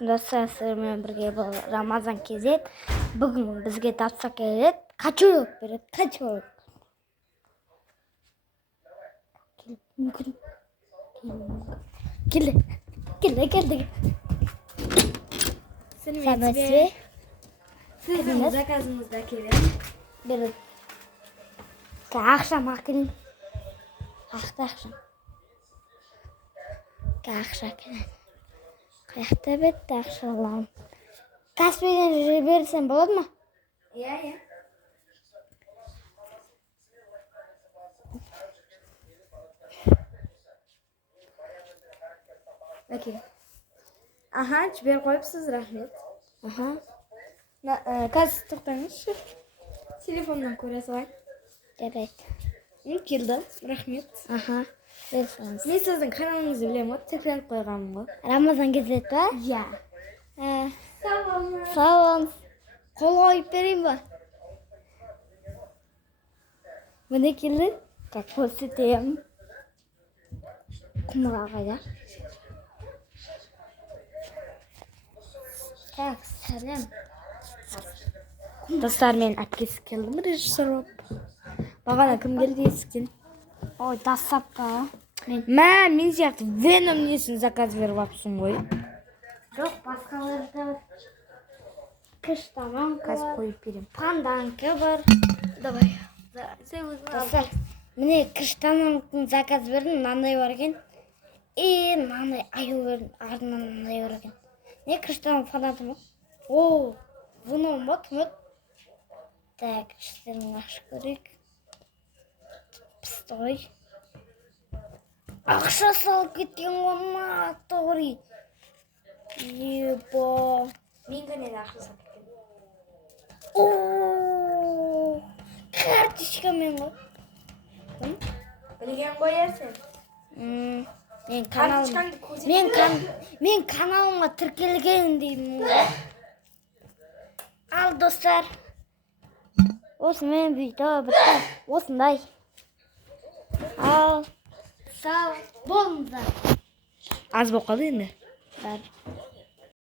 Достар, сіздермен бірге бұл Рамазан кезет. Бүгін бізге тапса келеді. Качурок береді, качурок. Келді. Сәлеметсіз. Сіздің заказыңызда келеді. Береді. Ақша мақын. Ақша келеді. Қаяқта бетті ақша аламын. Каспийден жіберсем болады ма? Иә. Окей. Аха, жіберіп қойыпсыз, рахмет. Қазір тоқтаңызшы. Телефоннан көре салайын. Жарайды. Келді, рахмет. Берсеңіз. Мен сіздің каналыңызды білемін, тіркеліп қойғанмын ғой. Рамазан кезет па? Иә. Сау болыңыз. Қол қойып берейін ба? Міне келді. Как көрсетемін. Құмыра қайда? Так, сәлем. Достар, мен әпкесі келдім, режиссер болып. Бағана кім келді есіктен? Ой, дастап па? Мен сияқты Веном несін заказ беріп апсың ғой. Жоқ, басқаларда бар. Кыштаманка Қазір бар. қойып берем. Панданка бар. Давай. Достар, міне кыштаманканың заказ бердім, мынандай бар екен. Мынандай аю бердім, артынан мынандай бар екен. Не кыштаман фанаты ма? О, бұны ма, түмет? Так, іштерін ашып көрейік. Стой. Ақша салып кеткен ғана, тори. Ебо. Мен көнен ақша салып кеткен. Ооо, карточка мен ғой. Білген қоясың. Карточкаңды көрсетіп. Мен каналыма тіркелген деймін ғой. Ал, достар. Осы мен видео бітті. Осындай. Ал, сау болыңыздар. Аз болып қалды енді. Бар.